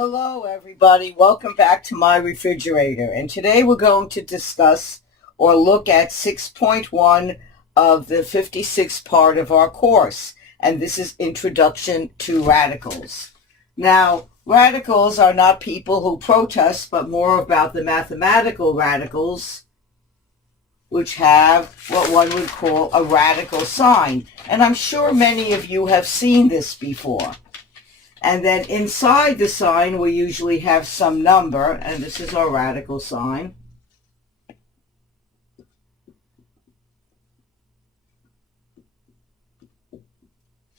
Hello everybody, welcome back to my refrigerator, and today we're going to discuss or look at 6.1 of the 56th part of our course, and this is Introduction to Radicals. Now, radicals are not people who protest, but more about the mathematical radicals, which have what one would call a radical sign, and I'm sure many of you have seen this before. And then inside the sign, we usually have some number, and this is our radical sign.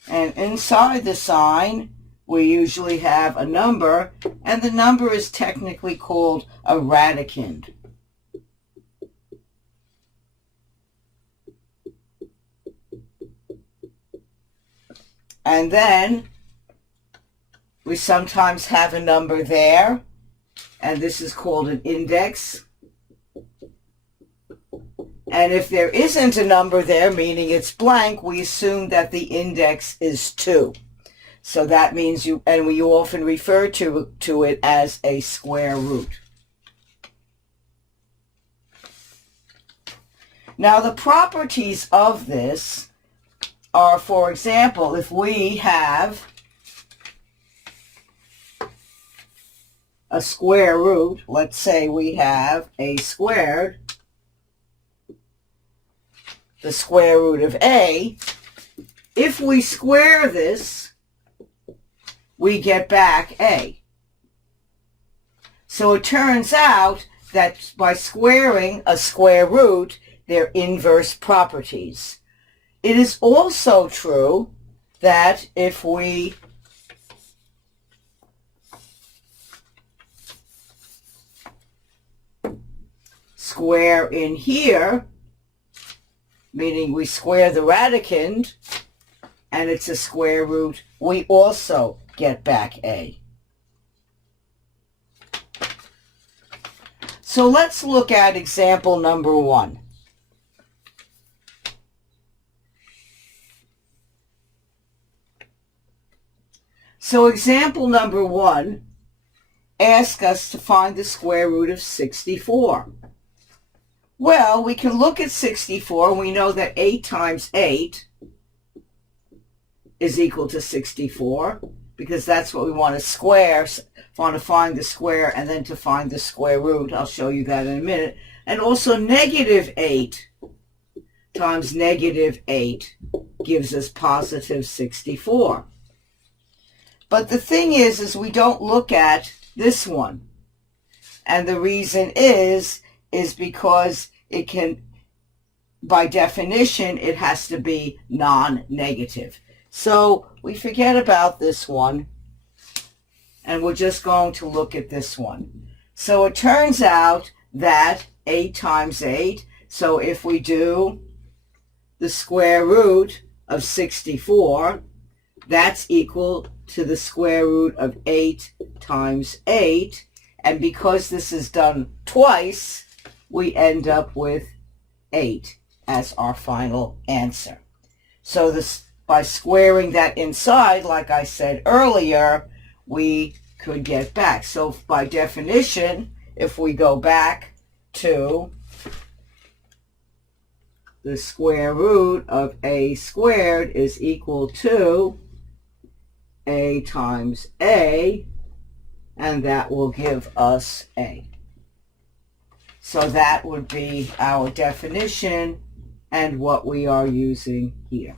And inside the sign, we usually have a number, and the number is technically called a radicand. And then we sometimes have a number there, and this is called an index. And if there isn't a number there, meaning it's blank, we assume that the index is 2. So that means you often refer to it as a square root. Now the properties of this are, for example, if we have a square root, let's say we have a squared, the square root of a, if we square this, we get back a. So it turns out that by squaring a square root, they're inverse properties. It is also true that if we square in here, meaning we square the radicand, and it's a square root, we also get back a. So let's look at example number 1. So example number 1 asks us to find the square root of 64. Well, we can look at 64, and we know that 8 times 8 is equal to 64, because that's what we want to square, want to find the square, and then to find the square root. I'll show you that in a minute. And also negative 8 times negative 8 gives us positive 64. But the thing is we don't look at this one. And the reason is because it can, by definition, it has to be non-negative. So we forget about this one, and we're just going to look at this one. So it turns out that 8 times 8, so if we do the square root of 64, that's equal to the square root of 8 times 8, and because this is done twice, we end up with 8 as our final answer. So this, by squaring that inside, like I said earlier, we could get back. So by definition, if we go back to the square root of a squared is equal to a times a, and that will give us a. So that would be our definition and what we are using here.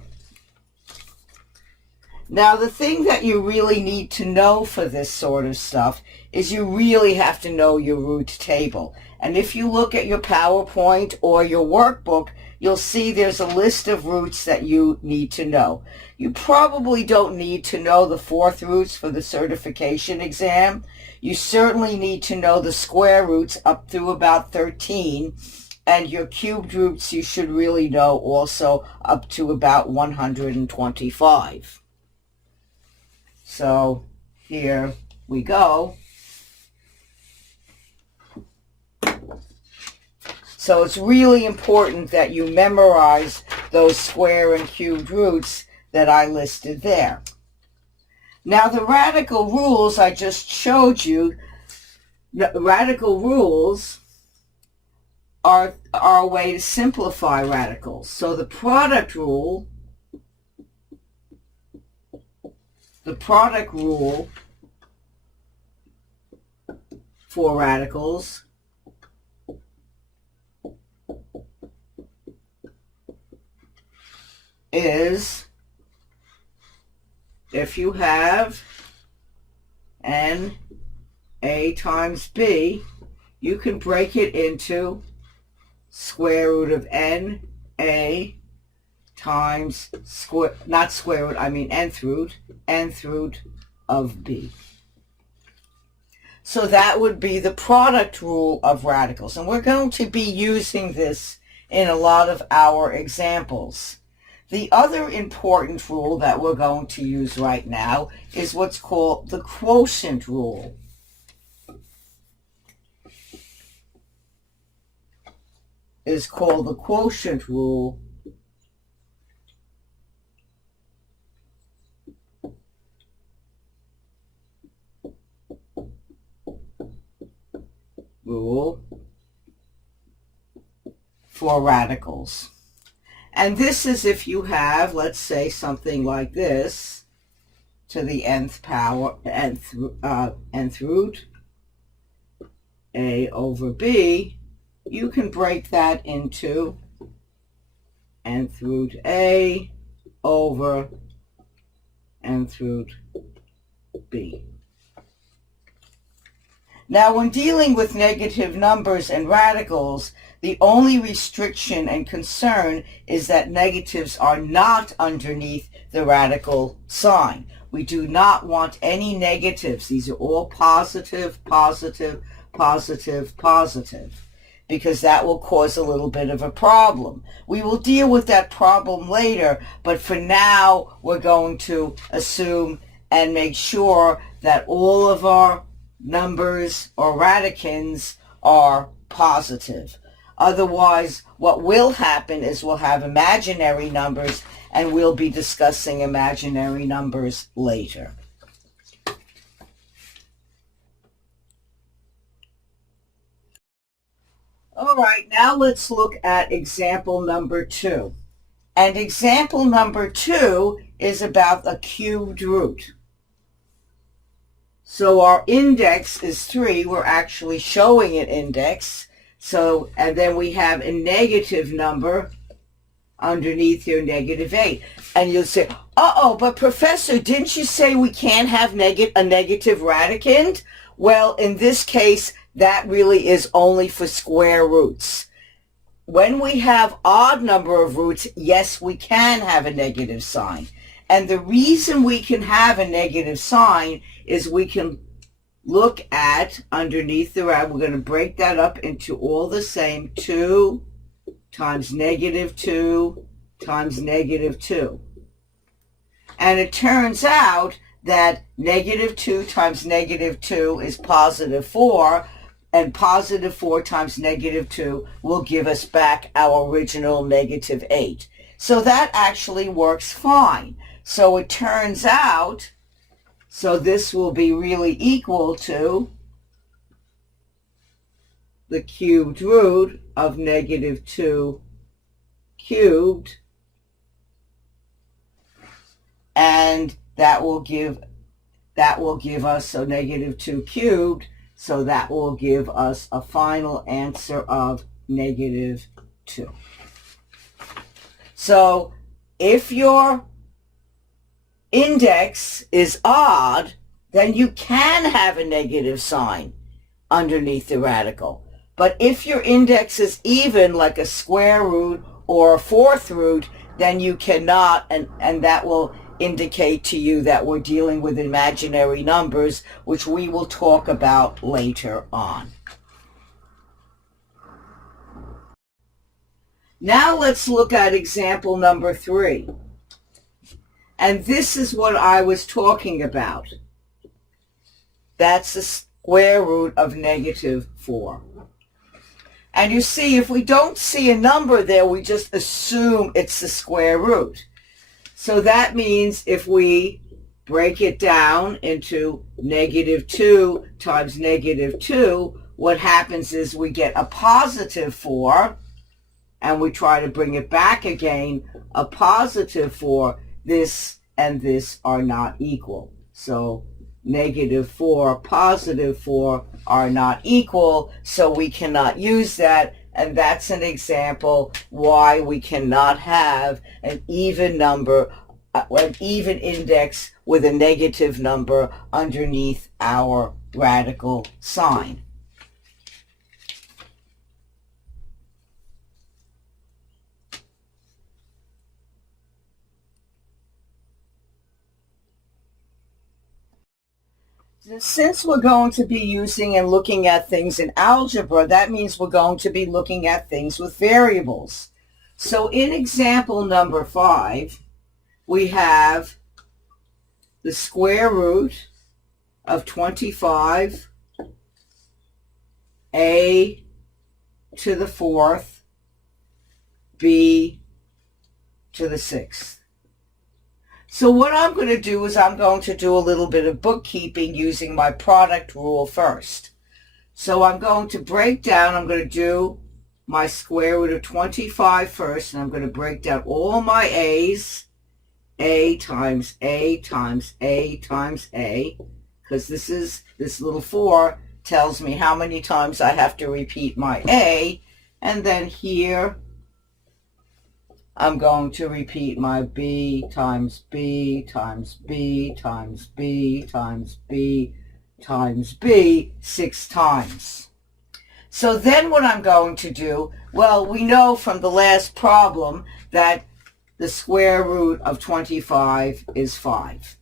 Now, the thing that you really need to know for this sort of stuff is you really have to know your root table. And if you look at your PowerPoint or your workbook, you'll see there's a list of roots that you need to know. You probably don't need to know the 4th roots for the certification exam. You certainly need to know the square roots up through about 13, and your cubed roots you should really know also up to about 125. So here we go. So it's really important that you memorize those square and cubed roots that I listed there. Now the radical rules I just showed you, radical rules are a way to simplify radicals. So the product rule for radicals is if you have n a times b, you can break it into square root of n a times nth root of b. So that would be the product rule of radicals. And we're going to be using this in a lot of our examples. The other important rule that we're going to use right now is what's called the quotient rule. For radicals. And this is if you have, let's say, something like this to the nth power, nth root, a over b, you can break that into nth root a over nth root b. Now, when dealing with negative numbers and radicals, the only restriction and concern is that negatives are not underneath the radical sign. We do not want any negatives. These are all positive, positive, positive, positive, because that will cause a little bit of a problem. We will deal with that problem later, but for now, we're going to assume and make sure that all of our numbers or radicands are positive. Otherwise, what will happen is we'll have imaginary numbers, and we'll be discussing imaginary numbers later. All right, now let's look at example number 2. And example number 2 is about a cubed root. So our index is 3. We're actually showing an index. So, and then we have a negative number underneath here, -8. And you'll say, uh-oh, but Professor, didn't you say we can't have a negative radicand? Well, in this case, that really is only for square roots. When we have odd number of roots, yes, we can have a negative sign. And the reason we can have a negative sign is we can look at underneath the radical. We're going to break that up into all the same 2 times -2 times -2. And it turns out that -2 times -2 is +4, and +4 times -2 will give us back our original -8. So that actually works fine. So it turns out, so this will be really equal to the cubed root of -2 cubed, and that will give us, so -2 cubed, so that will give us a final answer of -2. So if your index is odd, then you can have a negative sign underneath the radical. But if your index is even, like a square root or a fourth root, then you cannot, and that will indicate to you that we're dealing with imaginary numbers, which we will talk about later on. Now let's look at example number 3. And this is what I was talking about. That's the square root of -4. And you see, if we don't see a number there, we just assume it's the square root. So that means if we break it down into -2 times -2, what happens is we get a +4, and we try to bring it back again, a +4. This and this are not equal. So -4, +4 are not equal, so we cannot use that, and that's an example why we cannot have an even number, an even index with a negative number underneath our radical sign. Since we're going to be using and looking at things in algebra, that means we're going to be looking at things with variables. So in example number 5, we have the square root of 25, a to the 4th, b to the 6th. So what I'm going to do is I'm going to do a little bit of bookkeeping using my product rule first. So I'm going to break down, I'm going to do my square root of 25 first, and I'm going to break down all my a's, a times a times a times a, because this little 4 tells me how many times I have to repeat my a, and then here I'm going to repeat my b times b times b times b times b times b 6 times. So then what I'm going to do, well, we know from the last problem that the square root of 25 is 5.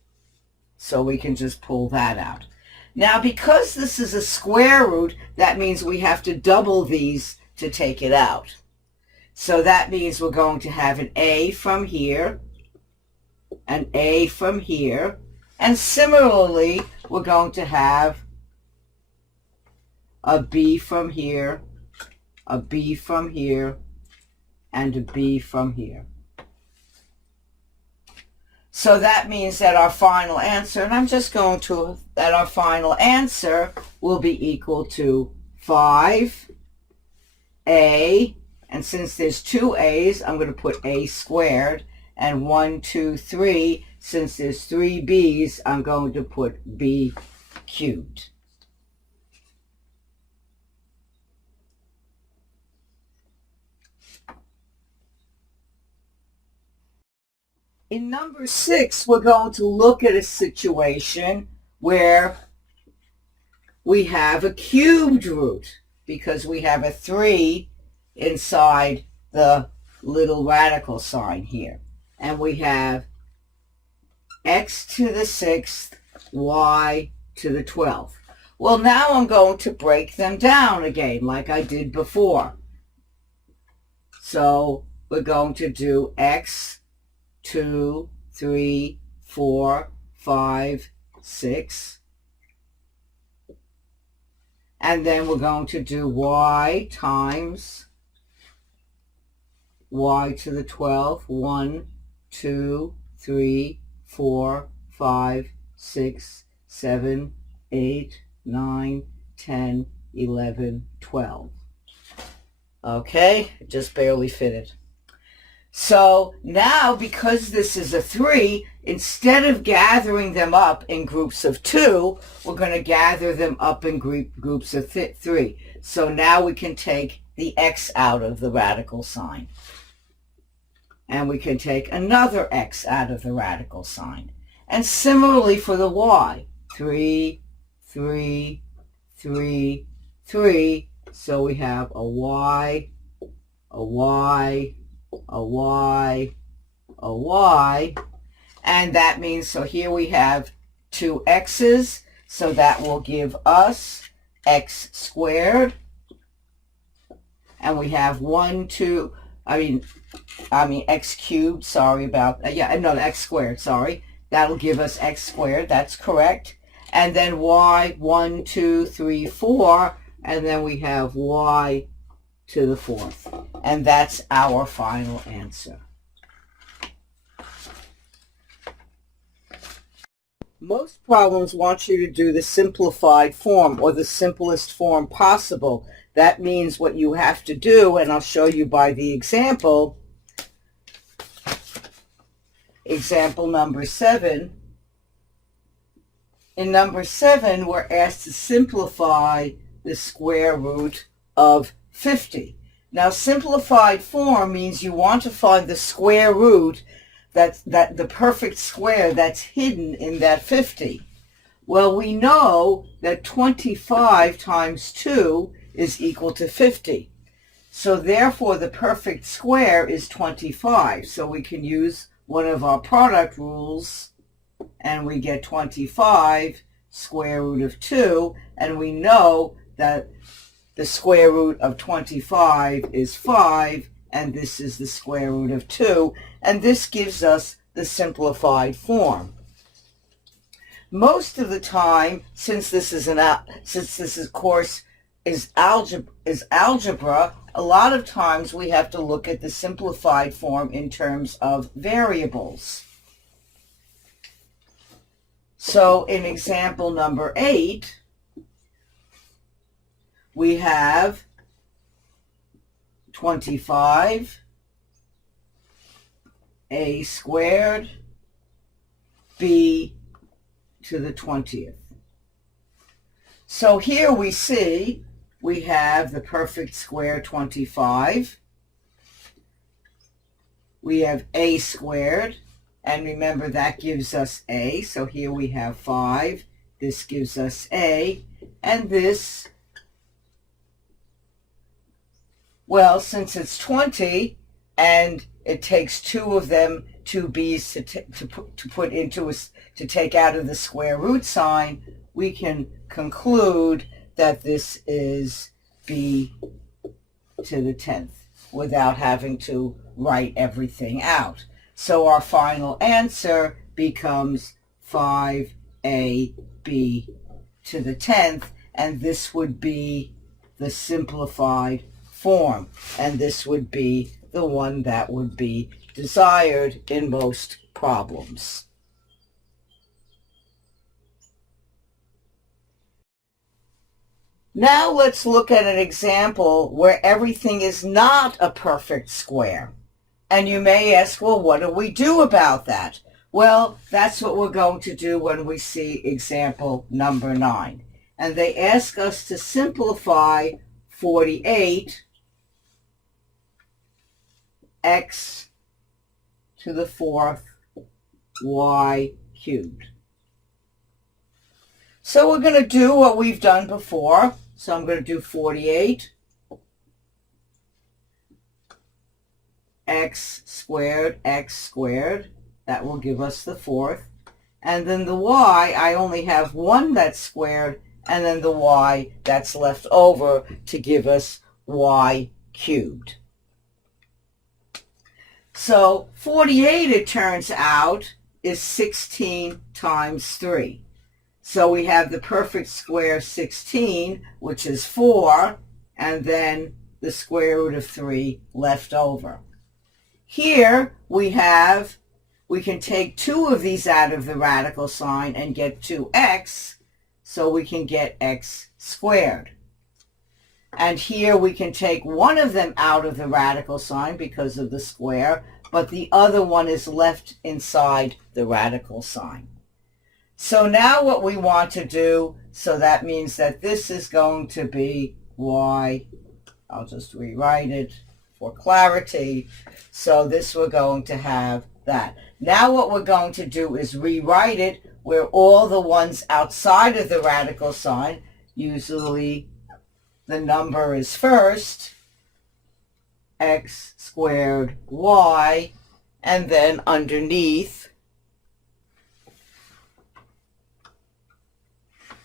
So we can just pull that out. Now, because this is a square root, that means we have to double these to take it out. So that means we're going to have an a from here, an a from here, and similarly, we're going to have a b from here, a b from here, and a b from here. So that means that our final answer, and I'm just going to, that our final answer will be equal to 5a, and since there's 2 a's, I'm going to put a squared, and 1, 2, 3, since there's 3 b's, I'm going to put b cubed. In number 6, we're going to look at a situation where we have a cubed root, because we have a 3 inside the little radical sign here. And we have x to the 6th, y to the 12th. Well, now I'm going to break them down again like I did before. So we're going to do x, 2, 3, 4, 5, 6. And then we're going to do y times y to the 12th, 1, 2, 3, 4, 5, 6, 7, 8, 9, 10, 11, 12. Okay, just barely fitted. So now, because this is a 3, instead of gathering them up in groups of 2, we're going to gather them up in groups of 3. So now we can take the x out of the radical sign. And we can take another x out of the radical sign. And similarly for the y, 3, 3, 3, 3. So we have a y, a y, a y, a y, and that means, so here we have 2 x's, so that will give us x squared, and we have 1, 2, I mean x cubed, sorry about, x squared, sorry, that'll give us x squared, that's correct, and then y, 1, 2, 3, 4, and then we have y to the 4th. And that's our final answer. Most problems want you to do the simplified form or the simplest form possible. That means what you have to do, and I'll show you by the example. Example number 7. In number 7, we're asked to simplify the square root of 50. Now, simplified form means you want to find the square root, that the perfect square that's hidden in that 50. Well, we know that 25 times 2 is equal to 50. So therefore, the perfect square is 25. So we can use one of our product rules, and we get 25 square root of 2, and we know that the square root of 25 is 5, and this is the square root of 2, and this gives us the simplified form. Most of the time, since this course is algebra, a lot of times we have to look at the simplified form in terms of variables. So in example number 8, we have 25 a squared b to the 20th. So here we see we have the perfect square 25. We have a squared, and remember that gives us a. So here we have 5. This gives us a, and this, well, since it's 20 and it takes 2 of them, 2 b's to take out of the square root sign, we can conclude that this is b to the 10th without having to write everything out. So our final answer becomes 5ab to the 10th, and this would be the simplified form, and this would be the one that would be desired in most problems. Now let's look at an example where everything is not a perfect square. And you may ask, well, what do we do about that? Well, that's what we're going to do when we see example number 9. And they ask us to simplify 48 x to the 4th y cubed. So we're going to do what we've done before. So I'm going to do 48 x squared. That will give us the 4th. And then the y, I only have one that's squared, and then the y that's left over to give us y cubed. So 48, it turns out, is 16 times 3. So we have the perfect square 16, which is 4, and then the square root of 3 left over. Here we can take 2 of these out of the radical sign and get 2x, so we can get x squared. And here we can take one of them out of the radical sign because of the square, but the other one is left inside the radical sign. So now what we want to do, so that means that this is going to be y, I'll just rewrite it for clarity. So this we're going to have that. Now what we're going to do is rewrite it where all the ones outside of the radical sign, usually the number is first, x squared y, and then underneath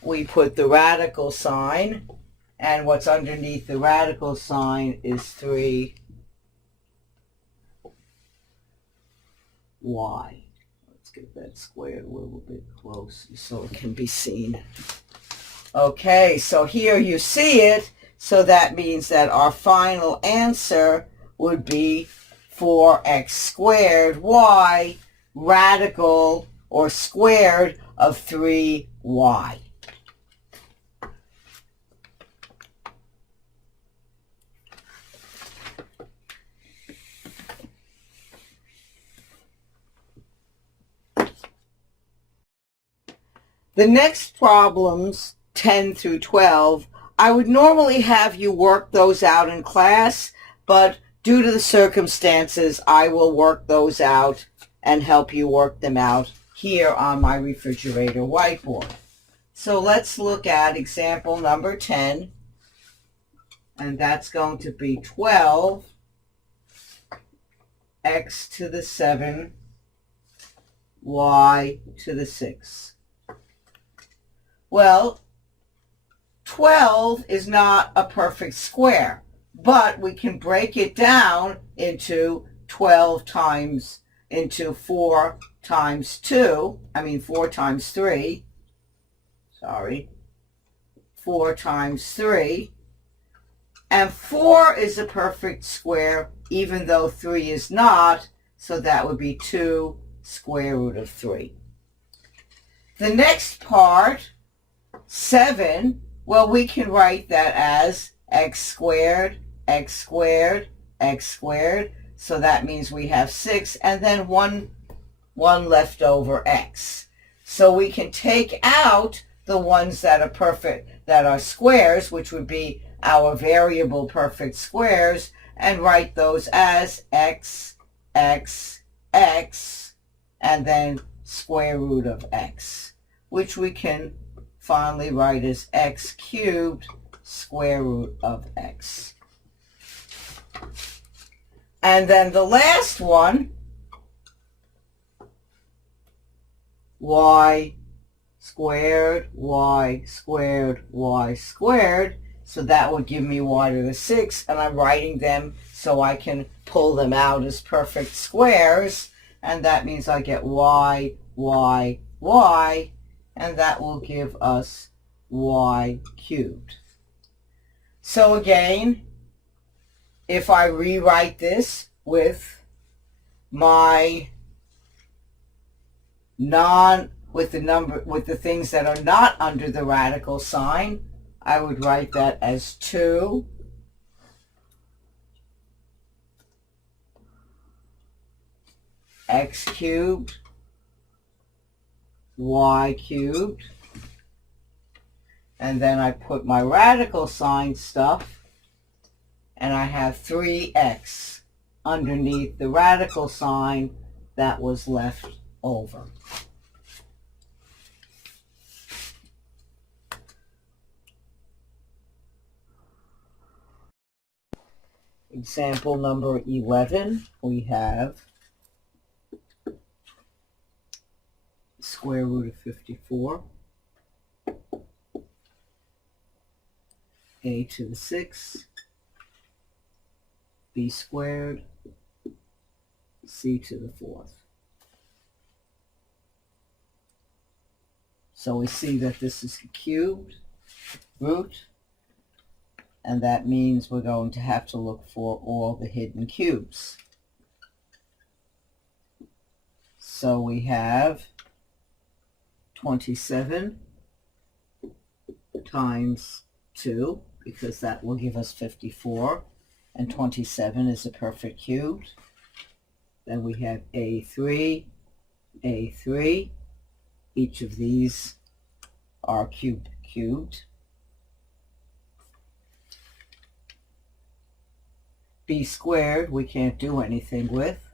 we put the radical sign, and what's underneath the radical sign is 3y. Let's get that squared a little bit closer so it can be seen. Okay, so here you see it, so that means that our final answer would be 4x squared y, radical or squared of 3y. The next problems, 10 through 12, I would normally have you work those out in class, but due to the circumstances, I will work those out and help you work them out here on my refrigerator whiteboard. So let's look at example number 10, and that's going to be 12 x to the 7 y to the 6. Well, 12 is not a perfect square, but we can break it down into 4 times 3, 4 times 3, and 4 is a perfect square even though 3 is not, so that would be 2 square root of 3. The next part, 7, well, we can write that as x squared, x squared, x squared. So that means we have 6 and then one left over x. So we can take out the ones that are perfect, that are squares, which would be our variable perfect squares, and write those as x, x, x, and then square root of x, which we can finally write as x cubed square root of x. And then the last one, y squared, y squared, y squared. So that would give me y to the 6, and I'm writing them so I can pull them out as perfect squares, and that means I get y, y, y, and that will give us y cubed. So again, if I rewrite this with my with the things that are not under the radical sign, I would write that as 2 x cubed y cubed, and then I put my radical sign stuff, and I have 3x underneath the radical sign that was left over. Example number 11, we have square root of 54, a to the 6, b squared, c to the 4th. So we see that this is a cubed root, and that means we're going to have to look for all the hidden cubes. So we have 27 times 2, because that will give us 54, and 27 is a perfect cube. Then we have A3, A3. Each of these are cubed. B squared, we can't do anything with.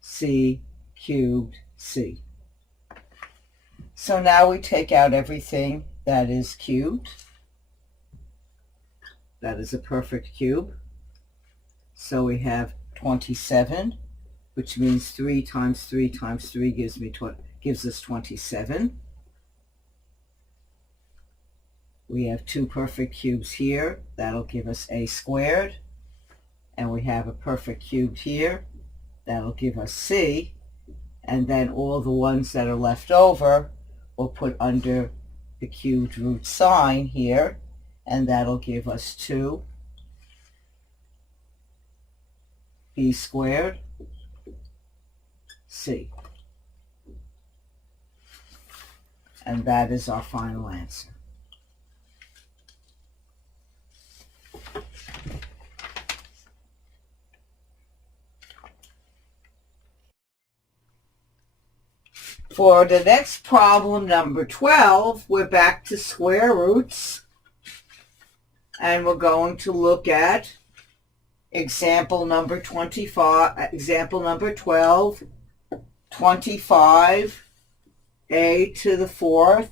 C cubed C. So now we take out everything that is cubed. That is a perfect cube. So we have 27, which means 3 times 3 times 3 gives us 27. We have 2 perfect cubes here. That'll give us a squared. And we have a perfect cube here. That'll give us c. And then all the ones that are left over we'll put under the cubed root sign here. And that'll give us 2 b squared c. And that is our final answer. For the next problem, number 12, we're back to square roots. And we're going to look at example number 25, example number 12, 25, a to the 4th,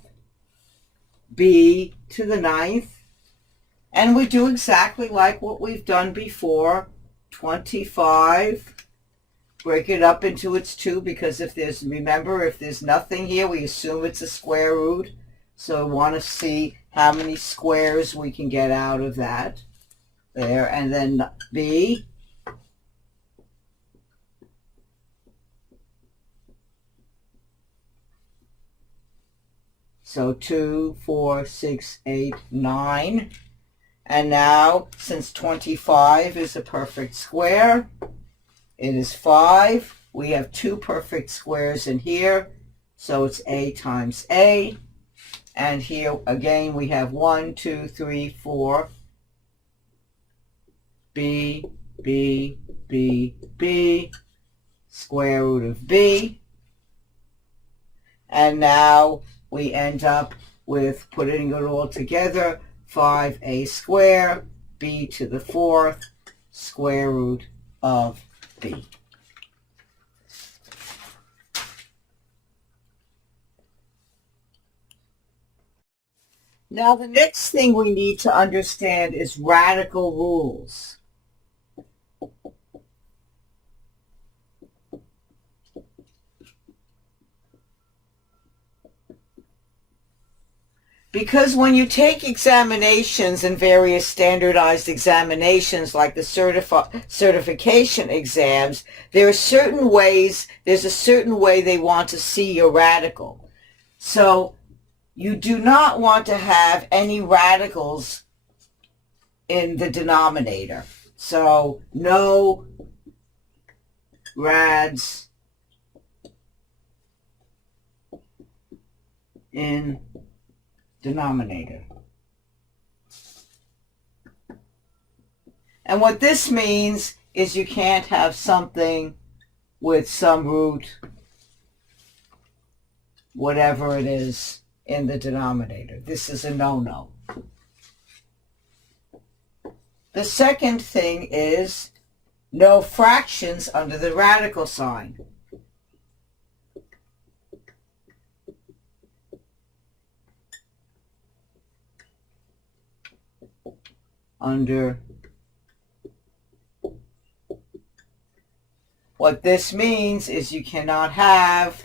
b to the 9th. And we do exactly like what we've done before. 25, break it up into its 2, because remember, if there's nothing here, we assume it's a square root. So we want to see how many squares we can get out of that. There, and then b. So 2, 4, 6, 8, 9. And now, since 25 is a perfect square, it is 5. We have 2 perfect squares in here, so it's a times a. And here, again, we have 1, 2, 3, 4. B, B, B, B, square root of b. And now we end up with putting it all together, 5a squared, b to the 4th, square root of b. Now the next thing we need to understand is radical rules. Because when you take examinations and various standardized examinations like the certification exams, there are certain ways, there's a certain way they want to see your radical. So you do not want to have any radicals in the denominator. So no rads in denominator. And what this means is you can't have something with some root, whatever it is, in the denominator. This is a no-no. The second thing is no fractions under the radical sign. What this means is you cannot have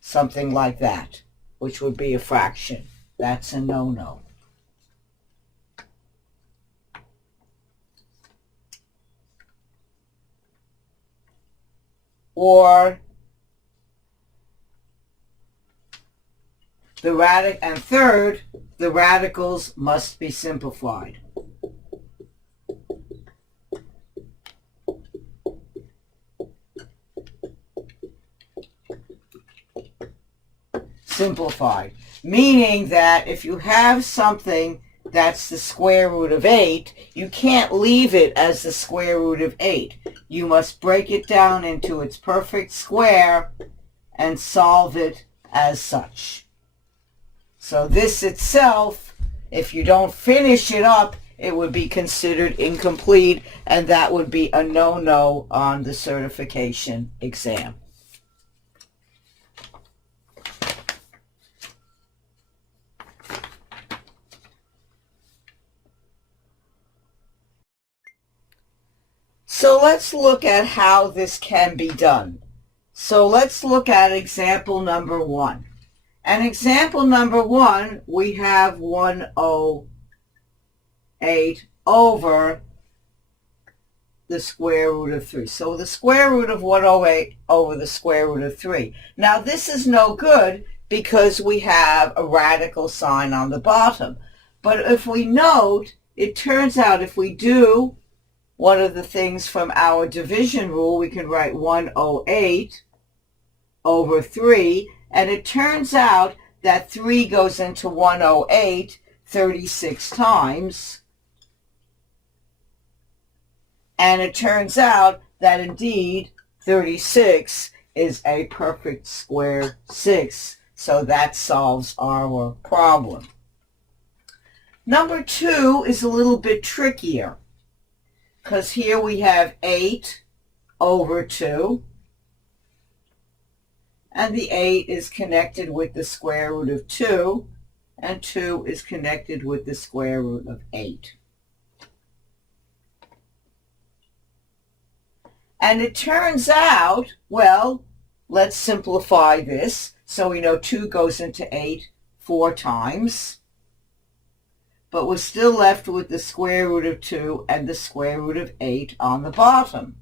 something like that, which would be a fraction. That's a no-no. Or and third, the radicals must be simplified. Simplified, meaning that if you have something that's the square root of 8, you can't leave it as the square root of 8. You must break it down into its perfect square and solve it as such. So this itself, if you don't finish it up, it would be considered incomplete, and that would be a no-no on the certification exam. So let's look at how this can be done. So let's look at example number 1. And example number 1, we have 108 over the square root of 3. So the square root of 108 over the square root of 3. Now this is no good because we have a radical sign on the bottom. But if we note, it turns out if we do one of the things from our division rule, we can write 108 over 3, And it turns out that 3 goes into 108 36 times. And it turns out that indeed 36 is a perfect square 6. So that solves our problem. Number 2 is a little bit trickier, because here we have 8 over 2. And the 8 is connected with the square root of 2, and 2 is connected with the square root of 8. And it turns out, well, let's simplify this. So we know 2 goes into 8 4 times. But we're still left with the square root of 2 and the square root of 8 on the bottom.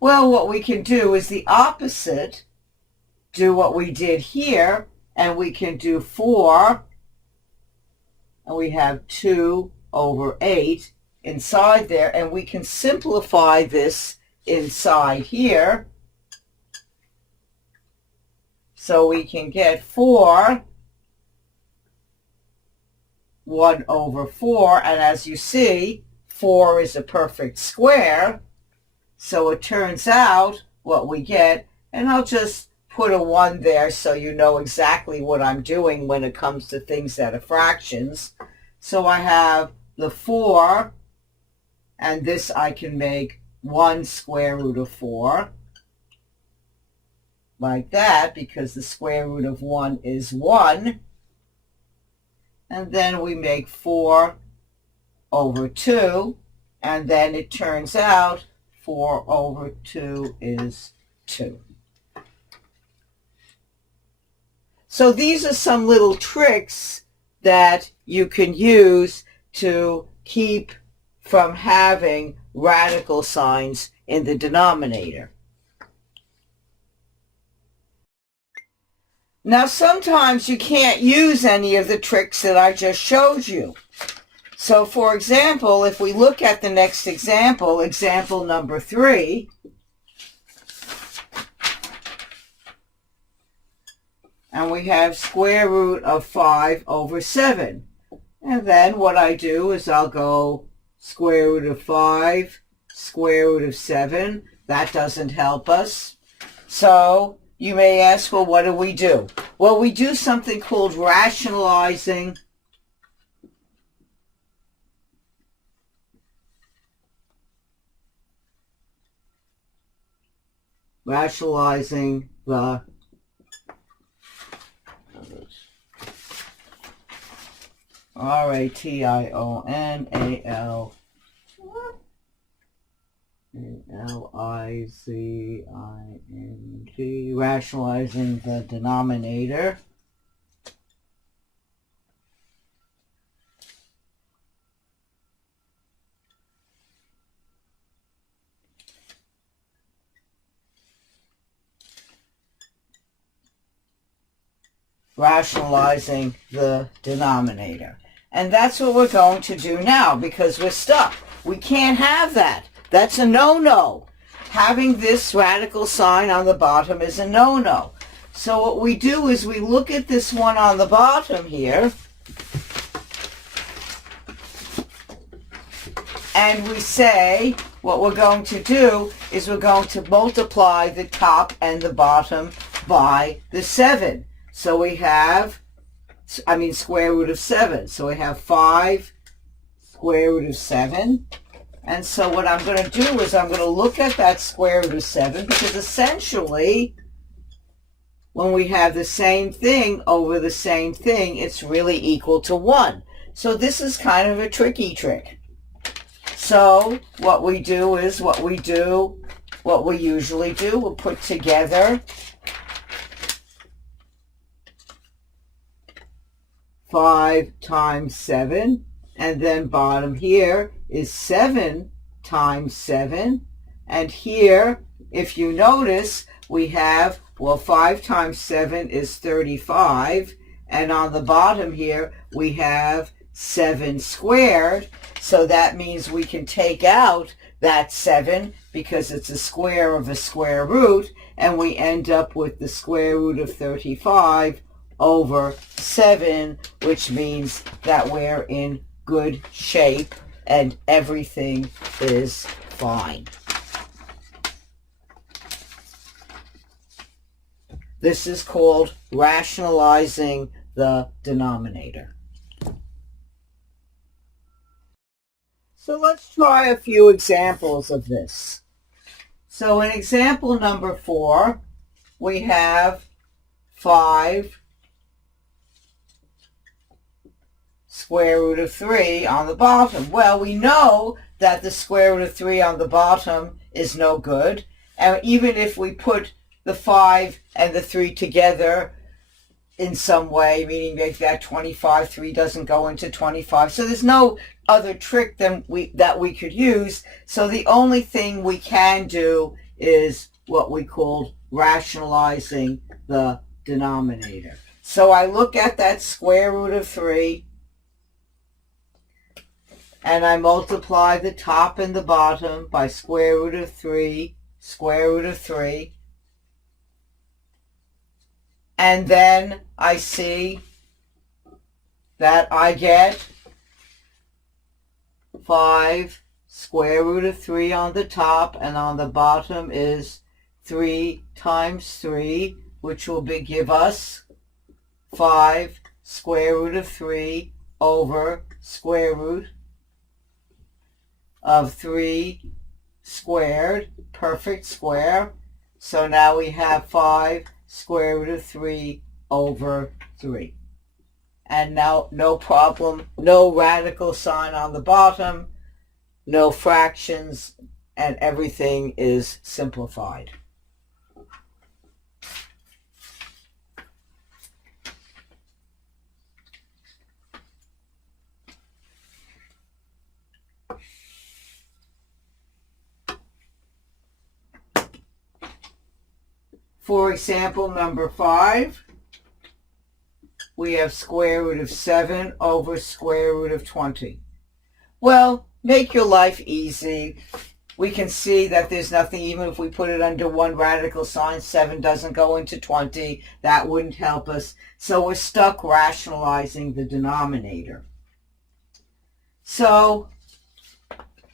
Well, what we can do is the opposite. Do what we did here, and we can do 4, and we have 2 over 8 inside there, and we can simplify this inside here. So we can get 4, 1 over 4, and as you see, 4 is a perfect square. So it turns out what we get, and I'll just put a 1 there so you know exactly what I'm doing when it comes to things that are fractions. So I have the 4, and this I can make 1 square root of 4, like that, because the square root of 1 is 1. And then we make 4 over 2, and then it turns out 4 over 2 is 2. So these are some little tricks that you can use to keep from having radical signs in the denominator. Now sometimes you can't use any of the tricks that I just showed you. So for example, if we look at the next example, example number 3, and we have square root of 5 over 7. And then what I do is I'll go square root of 5, square root of 7. That doesn't help us. So you may ask, well, what do? Well, we do something called rationalizing. Rationalizing the rationalizing, rationalizing the denominator. Rationalizing the denominator. And that's what we're going to do now, because we're stuck. We can't have that. That's a no-no. Having this radical sign on the bottom is a no-no. So what we do is we look at this one on the bottom here, and we say what we're going to do is we're going to multiply the top and the bottom by the 7. So we have, square root of 7. So we have 5 square root of 7. And so what I'm going to do is I'm going to look at that square root of 7, because essentially when we have the same thing over the same thing, it's really equal to 1. So this is kind of a tricky trick. So what we do is what we usually do. We'll put together 5 times 7, and then bottom here is 7 times 7, and here, if you notice, we have, 5 times 7 is 35, and on the bottom here we have 7 squared, so that means we can take out that 7 because it's a square of a square root, and we end up with the square root of 35 over 7, which means that we're in good shape and everything is fine. This is called rationalizing the denominator. So let's try a few examples of this. So in example number 4, we have 5 square root of 3 on the bottom. Well, we know that the square root of 3 on the bottom is no good. And even if we put the 5 and the 3 together in some way, meaning make that 25, 3 doesn't go into 25. So there's no other trick that we could use. So the only thing we can do is what we call rationalizing the denominator. So I look at that square root of 3 and I multiply the top and the bottom by square root of 3, square root of 3. And then I see that I get 5 square root of 3 on the top, and on the bottom is 3 times 3, which will give us 5 square root of 3 over square root of 3 squared, perfect square. So now we have 5 square root of 3 over 3. And now no problem, no radical sign on the bottom, no fractions, and everything is simplified. For example number 5, we have square root of 7 over square root of 20. Well, make your life easy. We can see that there's nothing, even if we put it under one radical sign, 7 doesn't go into 20. That wouldn't help us. So we're stuck rationalizing the denominator. So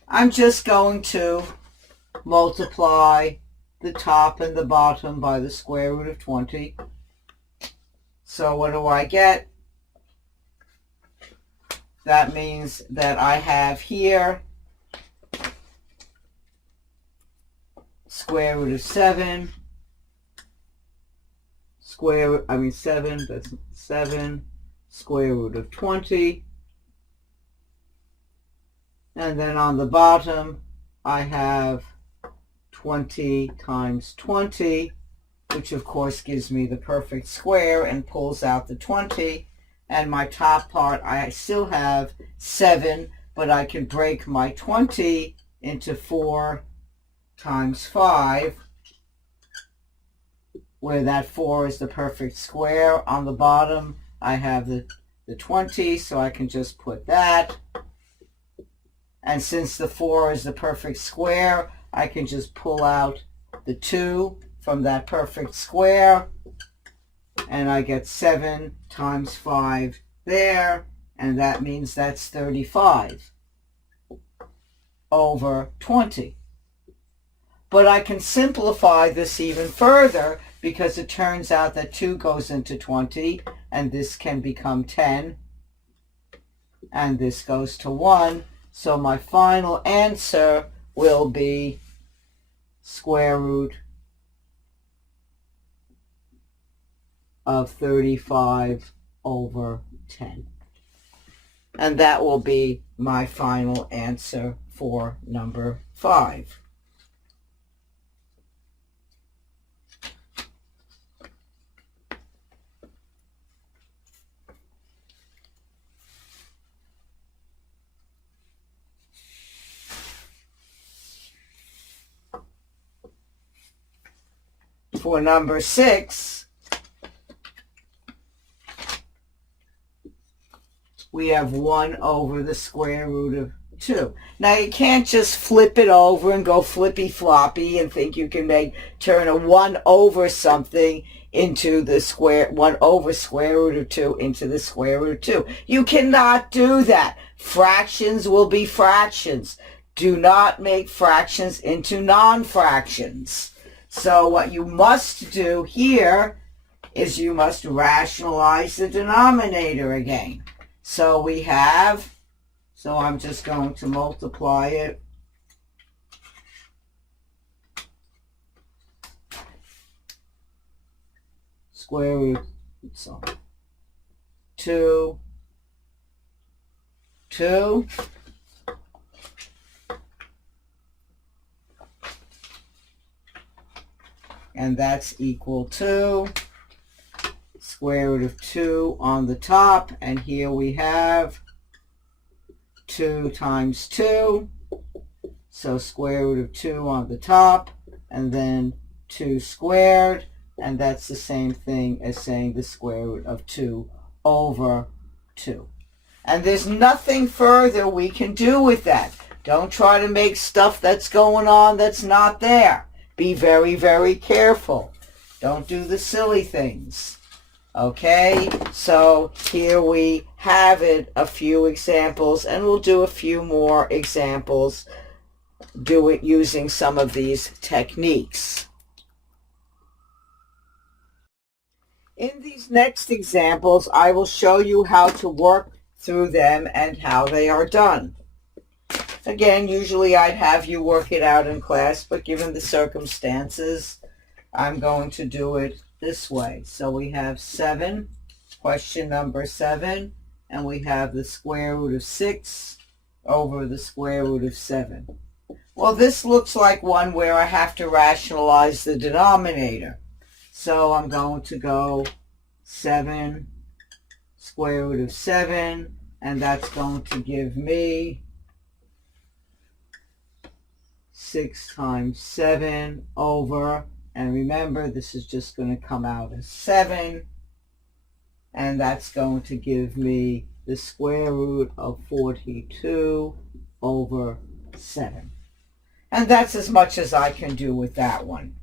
I'm just going to multiply the top and the bottom by the square root of 20. So what do I get? That means that I have here square root of 7, 7, that's 7, square root of 20. And then on the bottom, I have 20 times 20, which of course gives me the perfect square and pulls out the 20. And my top part, I still have 7, but I can break my 20 into 4 times 5, where that 4 is the perfect square. On the bottom, I have the 20, so I can just put that. And since the 4 is the perfect square, I can just pull out the 2 from that perfect square, and I get 7 times 5 there, and that means that's 35 over 20. But I can simplify this even further, because it turns out that 2 goes into 20, and this can become 10, and this goes to 1. So my final answer will be square root of 35 over 10. And that will be my final answer for number 5. For number 6, we have 1 over the square root of 2. Now you can't just flip it over and go flippy floppy and think you can turn a 1 over something into the 1 over square root of 2 into the square root of 2. You cannot do that. Fractions will be fractions. Do not make fractions into non-fractions. So what you must do here is you must rationalize the denominator again. So I'm just going to multiply it. Square root, 2, 2. And that's equal to square root of 2 on the top. And here we have 2 times 2. So square root of 2 on the top. And then 2 squared. And that's the same thing as saying the square root of 2 over 2. And there's nothing further we can do with that. Don't try to make stuff that's going on that's not there. Be very, very careful. Don't do the silly things. Okay, so here we have it, a few examples, and we'll do a few more examples. Do it using some of these techniques. In these next examples, I will show you how to work through them and how they are done. Again, usually I'd have you work it out in class, but given the circumstances, I'm going to do it this way. So we have 7, question number 7, and we have the square root of 6 over the square root of 7. Well, this looks like one where I have to rationalize the denominator. So I'm going to go 7 square root of 7, and that's going to give me 6 times 7 over, and remember this is just going to come out as 7, and that's going to give me the square root of 42 over 7. And that's as much as I can do with that one.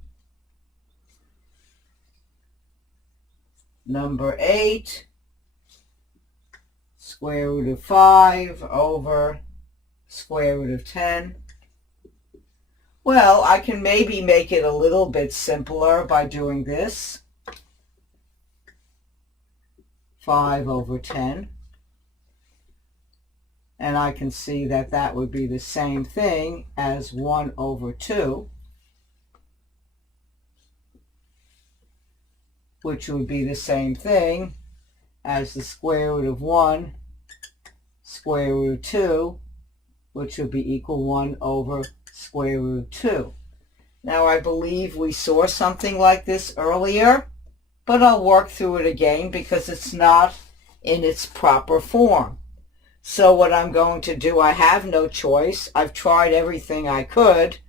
Number 8, square root of 5 over square root of 10. Well, I can maybe make it a little bit simpler by doing this. 5 over 10. And I can see that that would be the same thing as 1 over 2, which would be the same thing as the square root of 1 square root of 2, which would be equal 1 over square root of 2. Now I believe we saw something like this earlier, but I'll work through it again because it's not in its proper form. So what I'm going to do, I have no choice. I've tried everything I could,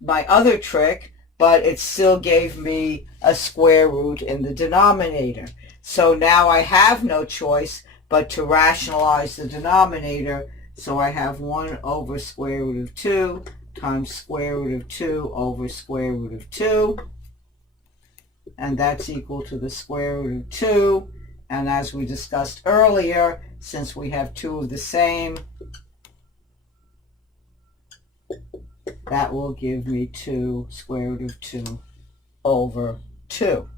my other trick, but it still gave me a square root in the denominator. So now I have no choice but to rationalize the denominator. So I have 1 over square root of 2 times square root of 2 over square root of 2. And that's equal to the square root of 2. And as we discussed earlier, since we have 2 of the same, that will give me 2 square root of 2 over 2.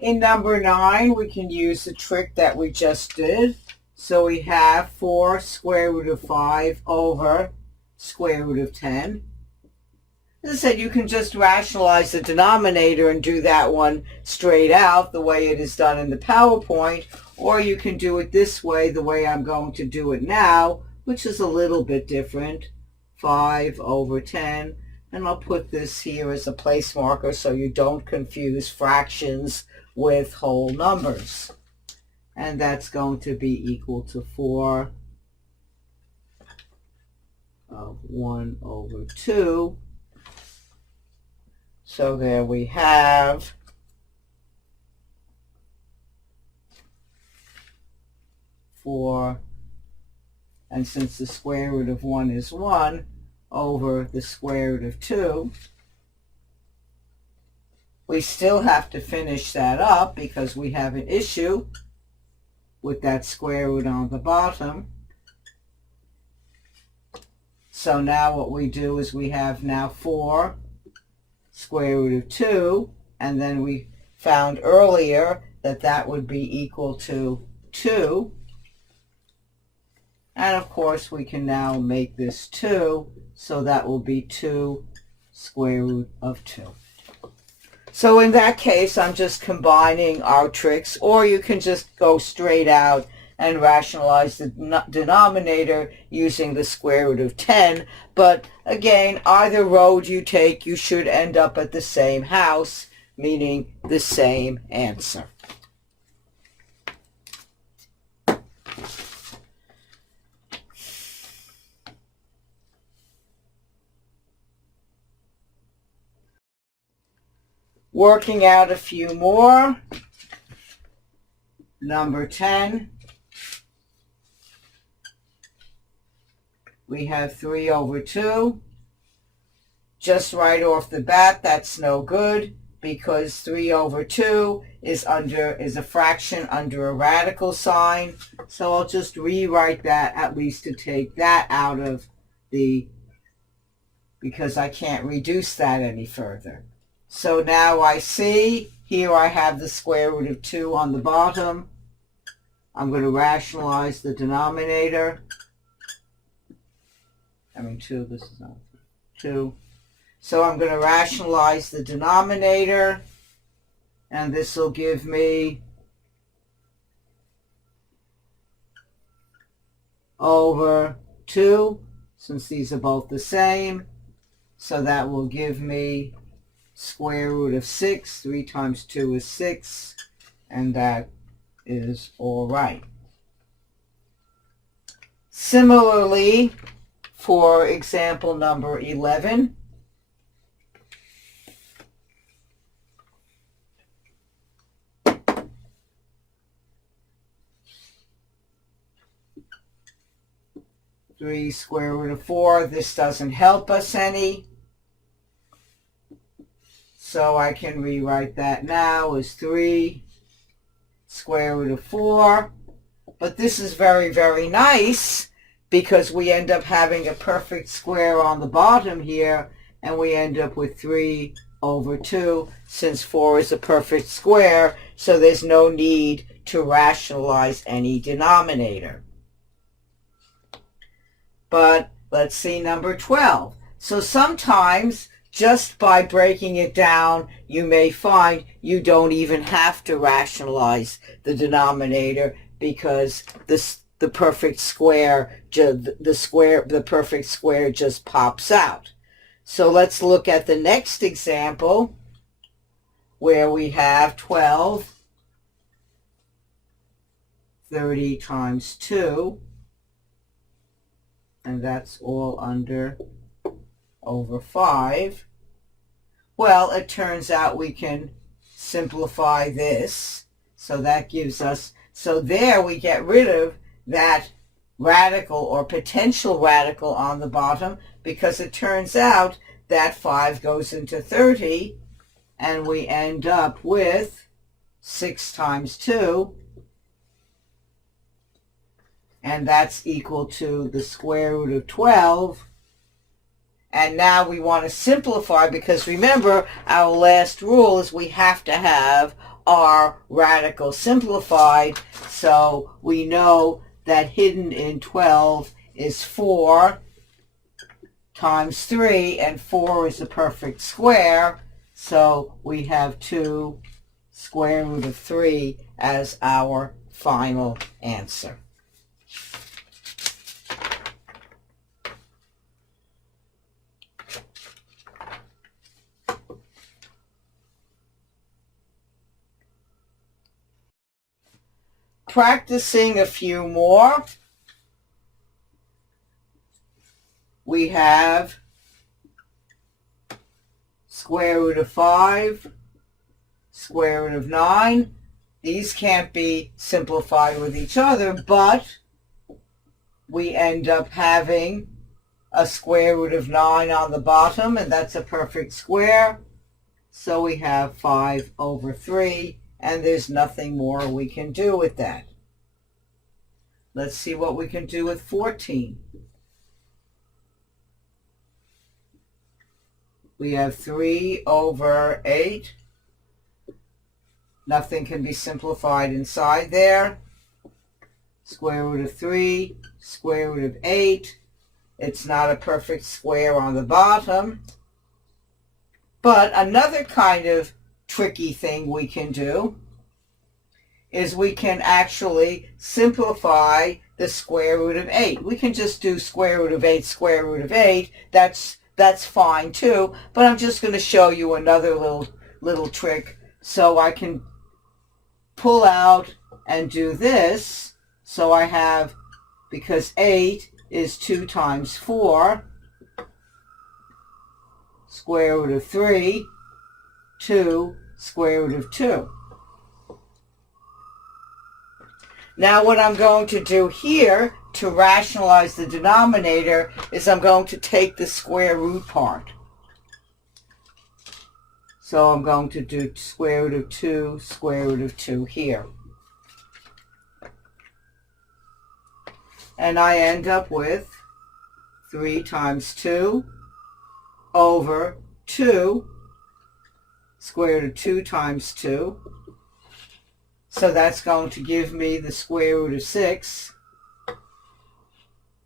In number 9, we can use the trick that we just did. So we have 4 square root of 5 over square root of 10. As I said, you can just rationalize the denominator and do that one straight out the way it is done in the PowerPoint, or you can do it this way, the way I'm going to do it now, which is a little bit different. 5 over 10, and I'll put this here as a place marker so you don't confuse fractions with whole numbers. And that's going to be equal to 4 of 1 over 2. So there we have 4, and since the square root of 1 is 1, over the square root of 2. We still have to finish that up because we have an issue with that square root on the bottom. So now what we do is we have now 4 square root of 2, and then we found earlier that that would be equal to 2. And of course we can now make this 2, so that will be 2 square root of 2. So in that case, I'm just combining our tricks, or you can just go straight out and rationalize the denominator using the square root of 10. But again, either road you take, you should end up at the same house, meaning the same answer. Working out a few more. Number 10. We have 3 over 2. Just right off the bat, that's no good because 3 over 2 is a fraction under a radical sign. So I'll just rewrite that, at least to take that out of because I can't reduce that any further. So now I see, here I have the square root of 2 on the bottom. I'm going to rationalize the denominator. 2, this is not 2. So I'm going to rationalize the denominator, and this will give me over 2, since these are both the same. So that will give me square root of 6. 3 times 2 is 6, and that is all right. Similarly, for example number 11, three square root of 4, this doesn't help us any. So I can rewrite that now as 3 square root of 4. But this is very, very nice because we end up having a perfect square on the bottom here, and we end up with 3 over 2 since 4 is a perfect square, so there's no need to rationalize any denominator. But let's see number 12. So sometimes just by breaking it down, you may find you don't even have to rationalize the denominator because the perfect square, the perfect square just pops out. So let's look at the next example where we have 12, 30 times 2, and that's all under over 5. Well, it turns out we can simplify this. So that gives us, so there we get rid of that radical or potential radical on the bottom because it turns out that 5 goes into 30 and we end up with 6 times 2, and that's equal to the square root of 12. And now we want to simplify because remember our last rule is we have to have our radical simplified. So we know that hidden in 12 is 4 times 3, and 4 is a perfect square. So we have 2 square root of 3 as our final answer. Practicing a few more. we have square root of 5, square root of 9. These can't be simplified with each other, but we end up having a square root of 9 on the bottom, and that's a perfect square. So we have 5 over 3, and there's nothing more we can do with that. Let's see what we can do with 14. We have 3 over 8. Nothing can be simplified inside there. Square root of 3, square root of 8. It's not a perfect square on the bottom. But another kind of tricky thing we can do is we can actually simplify the square root of 8. We can just do square root of 8, square root of 8. That's fine too. But I'm just going to show you another little trick so I can pull out and do this. So I have, because 8 is 2 times 4, square root of 3, 2, square root of 2. Now what I'm going to do here to rationalize the denominator is I'm going to take the square root part. So I'm going to do square root of 2, square root of 2 here. And I end up with 3 times 2 over 2, square root of 2 times 2. So that's going to give me the square root of 6.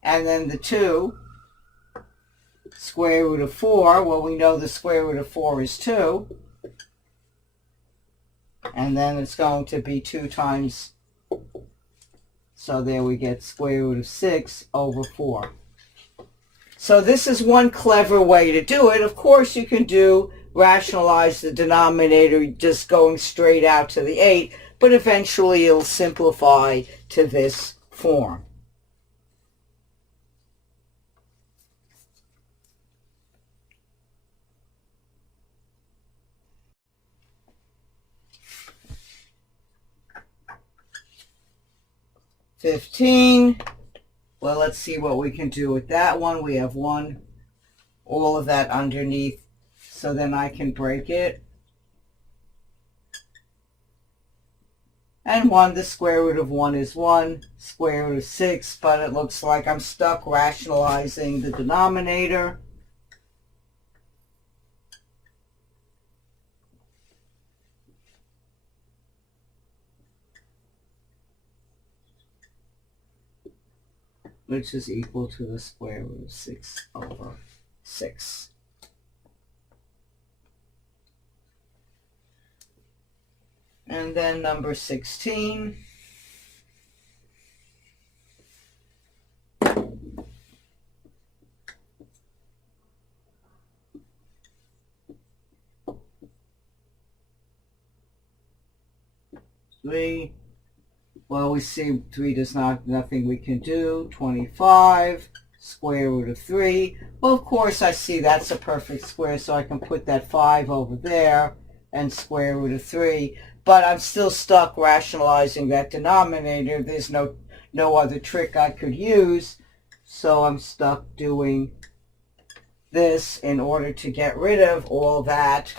And then the 2, square root of 4. Well, we know the square root of 4 is 2. And then it's going to be 2 times, so there we get square root of 6 over 4. So this is one clever way to do it. Of course, you can rationalize the denominator just going straight out to the 8, but eventually it'll simplify to this form. $15. Well, let's see what we can do with that one. We have 1, all of that underneath, so then I can break it. And 1, the square root of 1 is 1, square root of 6, but it looks like I'm stuck rationalizing the denominator. Which is equal to the square root of 6 over 6. And then number 16. Three. Well, we see 3 does nothing we can do. 25, square root of 3. Well, of course, I see that's a perfect square, so I can put that 5 over there and square root of 3. But I'm still stuck rationalizing that denominator. There's no other trick I could use, so I'm stuck doing this in order to get rid of all that.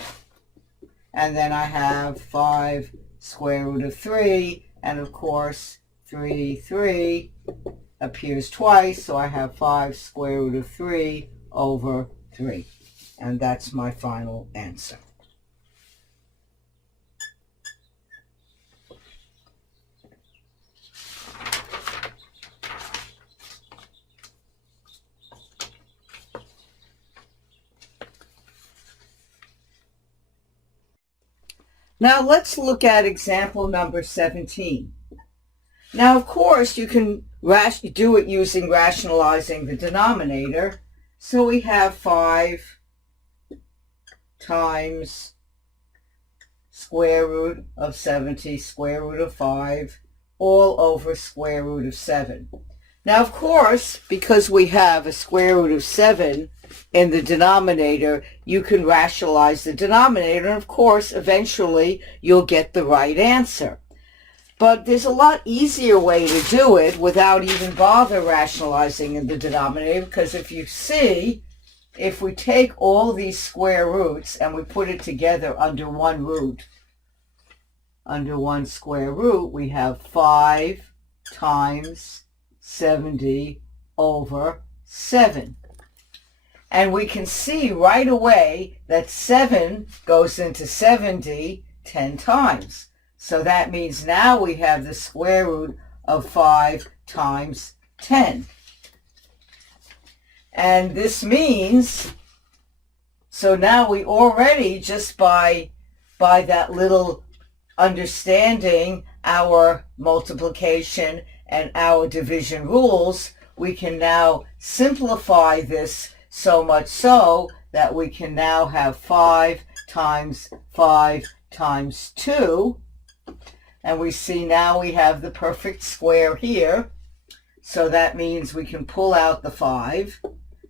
And then I have 5 square root of 3. And of course, 3 appears twice, so I have 5 square root of 3 over 3. And that's my final answer. Now let's look at example number 17. Now, of course, you can do it using rationalizing the denominator. So we have 5 times square root of 70, square root of 5, all over square root of 7. Now, of course, because we have a square root of 7 in the denominator, you can rationalize the denominator, and of course, eventually, you'll get the right answer. But there's a lot easier way to do it without even bother rationalizing in the denominator, because if you see, if we take all these square roots and we put it together under one root, under one square root, we have 5 times 70 over 7. And we can see right away that 7 goes into 70 10 times. So that means now we have the square root of 5 times 10. And this means, so now we already, just by that little understanding our multiplication and our division rules, we can now simplify this so much so that we can now have 5 times 5 times 2. And we see now we have the perfect square here. So that means we can pull out the 5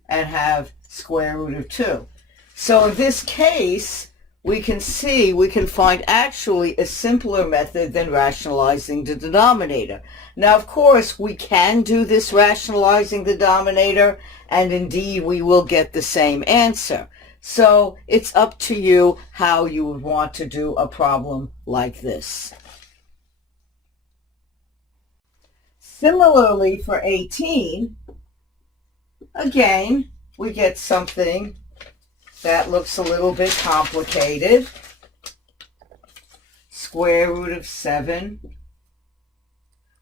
and have square root of 2. So in this case, we can see we can find actually a simpler method than rationalizing the denominator. Now, of course, we can do this rationalizing the denominator, and indeed we will get the same answer. So it's up to you how you would want to do a problem like this. Similarly, for 18, again, we get something that looks a little bit complicated. Square root of 7,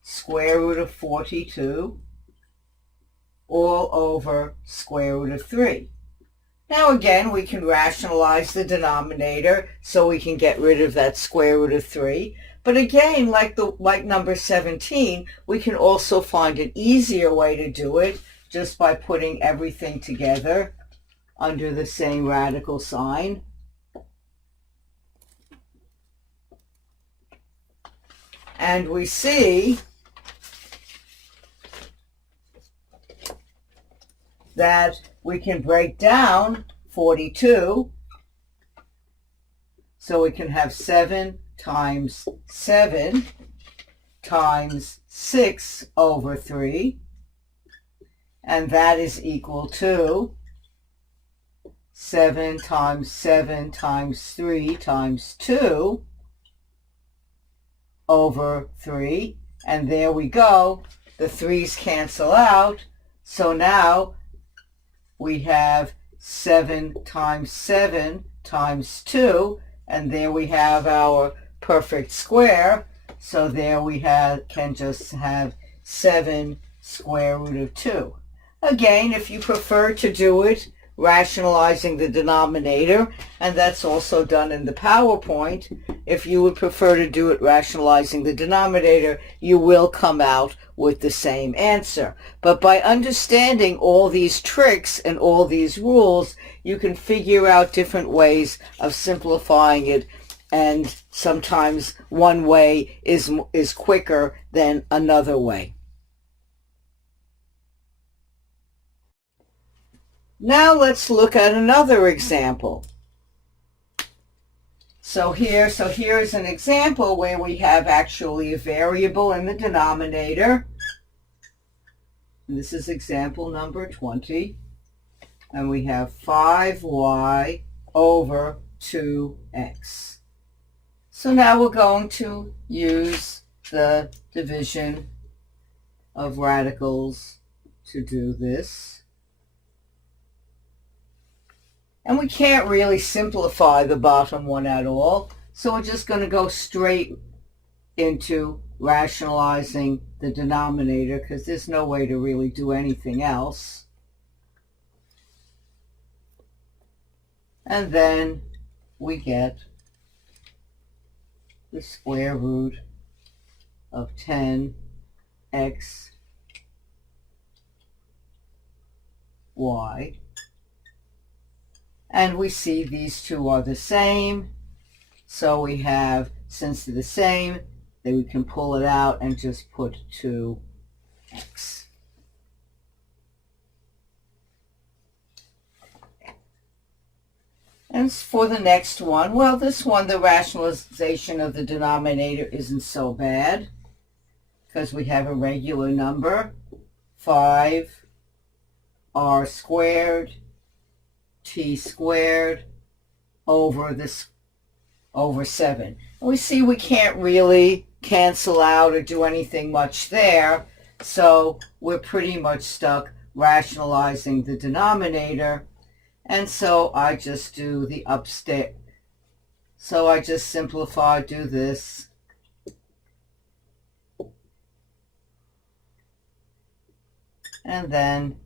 square root of 42, all over square root of 3. Now again, we can rationalize the denominator so we can get rid of that square root of 3. But again, like number 17, we can also find an easier way to do it just by putting everything together under the same radical sign. And we see that we can break down 42. So we can have 7 times 7 times 6 over 3. And that is equal to 7 times 7 times 3 times 2 over 3. And there we go. The 3's cancel out. So now we have 7 times 7 times 2. And there we have our perfect square. So there we can just have 7 square root of 2. Again, if you prefer to do it rationalizing the denominator, and that's also done in the PowerPoint, if you would prefer to do it rationalizing the denominator, you will come out with the same answer. But by understanding all these tricks and all these rules, you can figure out different ways of simplifying it, and sometimes one way is quicker than another way. Now let's look at another example. So here's an example where we have actually a variable in the denominator. And this is example number 20. And we have 5y over 2x. So now we're going to use the division of radicals to do this. And we can't really simplify the bottom one at all, so we're just going to go straight into rationalizing the denominator because there's no way to really do anything else. And then we get the square root of 10x y. And we see these two are the same. So we have, since they're the same, then we can pull it out and just put 2x. And for the next one, well, this one, the rationalization of the denominator isn't so bad because we have a regular number, 5r squared t squared over 7. And we see we can't really cancel out or do anything much there, so we're pretty much stuck rationalizing the denominator. And so I just do the upstairs. So I just simplify, do this. And then,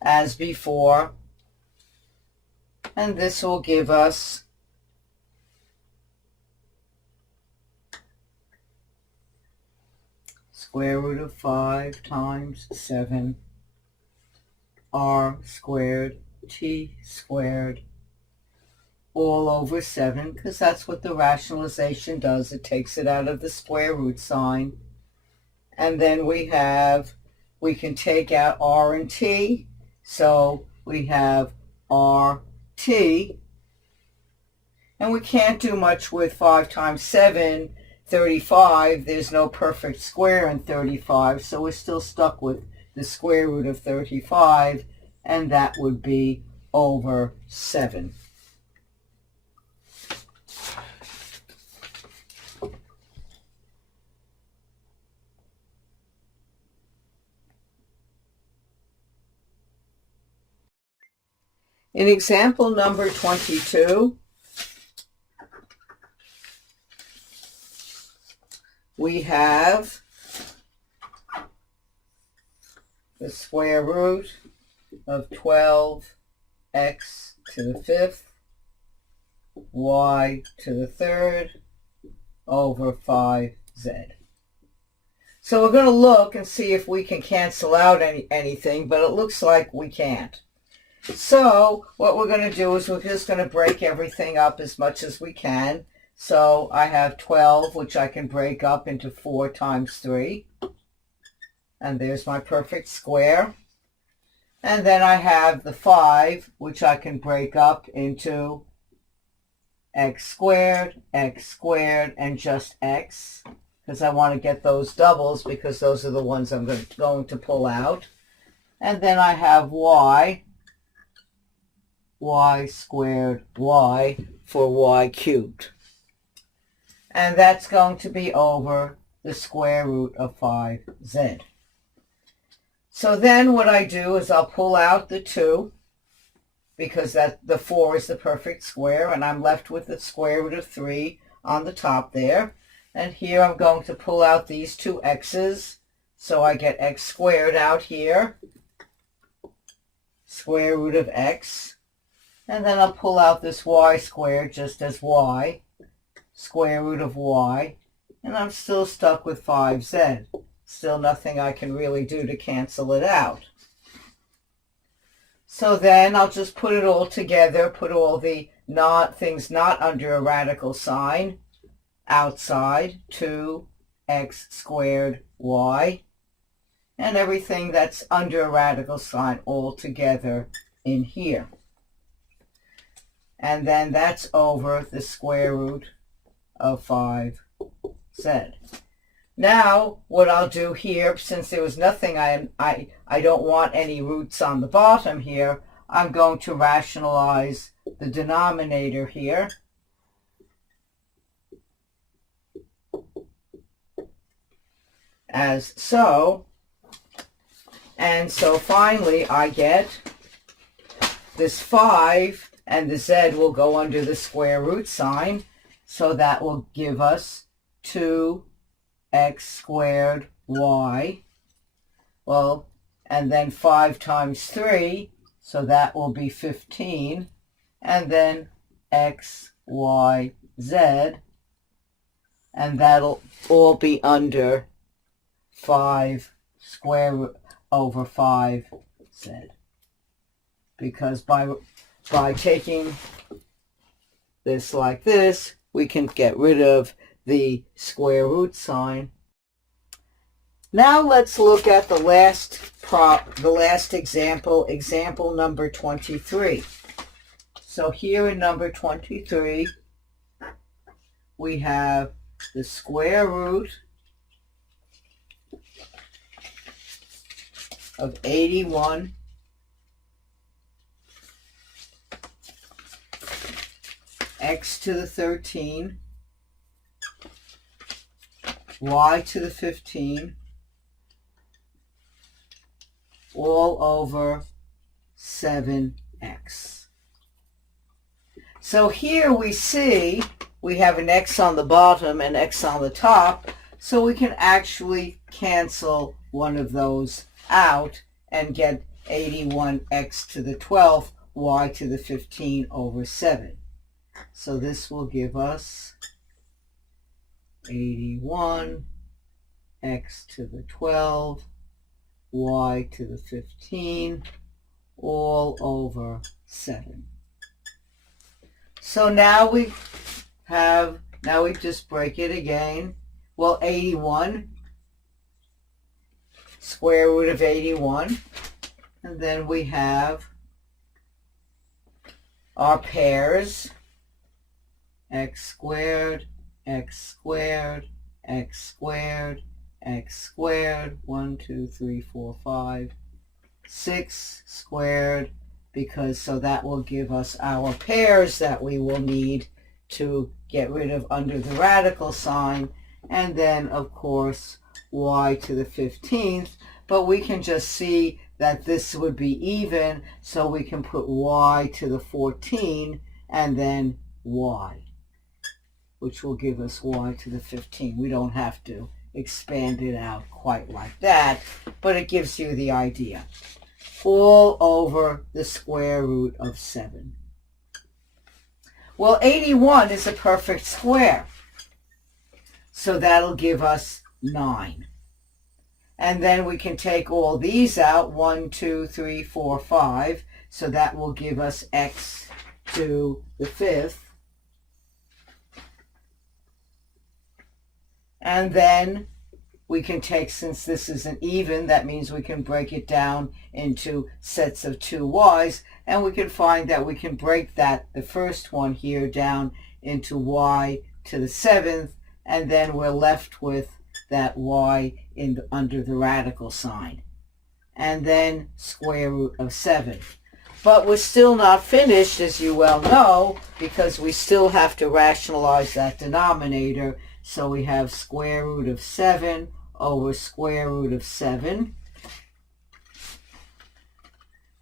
as before, and this will give us square root of 5 times 7 r squared t squared all over 7, because that's what the rationalization does. It takes it out of the square root sign. And then we can take out r and t, so we have rt, and we can't do much with 5 times 7, 35. There's no perfect square in 35, so we're still stuck with the square root of 35, and that would be over 7. In example number 22, we have the square root of 12x to the 5th, y to the 3rd, over 5z. So we're going to look and see if we can cancel out anything, but it looks like we can't. So what we're going to do is we're just going to break everything up as much as we can. So I have 12, which I can break up into 4 times 3. And there's my perfect square. And then I have the 5, which I can break up into x squared, and just x, because I want to get those doubles, because those are the ones I'm going to pull out. And then I have y squared y for y cubed. And that's going to be over the square root of 5z. So then what I do is I'll pull out the 2, because the 4 is the perfect square, and I'm left with the square root of 3 on the top there. And here I'm going to pull out these 2 x's, so I get x squared out here, square root of x. And then I'll pull out this y squared just as y, square root of y, and I'm still stuck with 5z. Still nothing I can really do to cancel it out. So then I'll just put it all together, put all the things not under a radical sign outside, 2x squared y, and everything that's under a radical sign all together in here. And then that's over the square root of 5z. Now, what I'll do here, since there was nothing, I don't want any roots on the bottom here, I'm going to rationalize the denominator here. As so. And so finally I get this 5, and the z will go under the square root sign, so that will give us 2x squared y. Well, and then 5 times 3, so that will be 15, and then x, y, z, and that'll all be under 5 square root over 5z. Because by taking this like this, we can get rid of the square root sign. Now let's look at the last example, example number 23. So here in number 23, we have the square root of 81 x to the 13, y to the 15, all over 7x. So here we see we have an x on the bottom and x on the top, so we can actually cancel one of those out and get 81x to the 12th, y to the 15 over 7. So this will give us 81 x to the 12, y to the 15, all over 7. So now we just break it again. Well, 81, square root of 81, and then we have our pairs, x squared, x squared, x squared, x squared, 1, 2, 3, 4, 5, 6 squared, because so that will give us our pairs that we will need to get rid of under the radical sign, and then of course y to the 15th, but we can just see that this would be even, so we can put y to the 14 and then y, which will give us y to the 15. We don't have to expand it out quite like that, but it gives you the idea. All over the square root of 7. Well, 81 is a perfect square, so that'll give us 9. And then we can take all these out, 1, 2, 3, 4, 5, so that will give us x to the 5th. And then we can take, since this is an even, that means we can break it down into sets of 2 y's, and we can find that we can break that, the first one here, down into y to the 7th, and then we're left with that y under the radical sign, and then square root of 7. But we're still not finished, as you well know, because we still have to rationalize that denominator. So we have square root of 7 over square root of 7.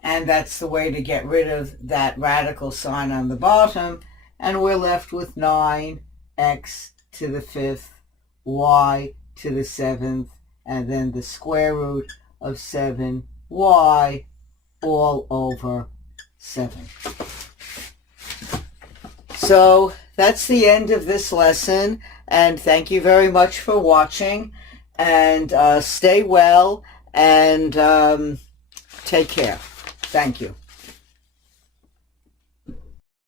And that's the way to get rid of that radical sign on the bottom. And we're left with 9x to the 5th, y to the 7th, and then the square root of 7y all over 7. So that's the end of this lesson, and thank you very much for watching, and stay well, and take care. Thank you.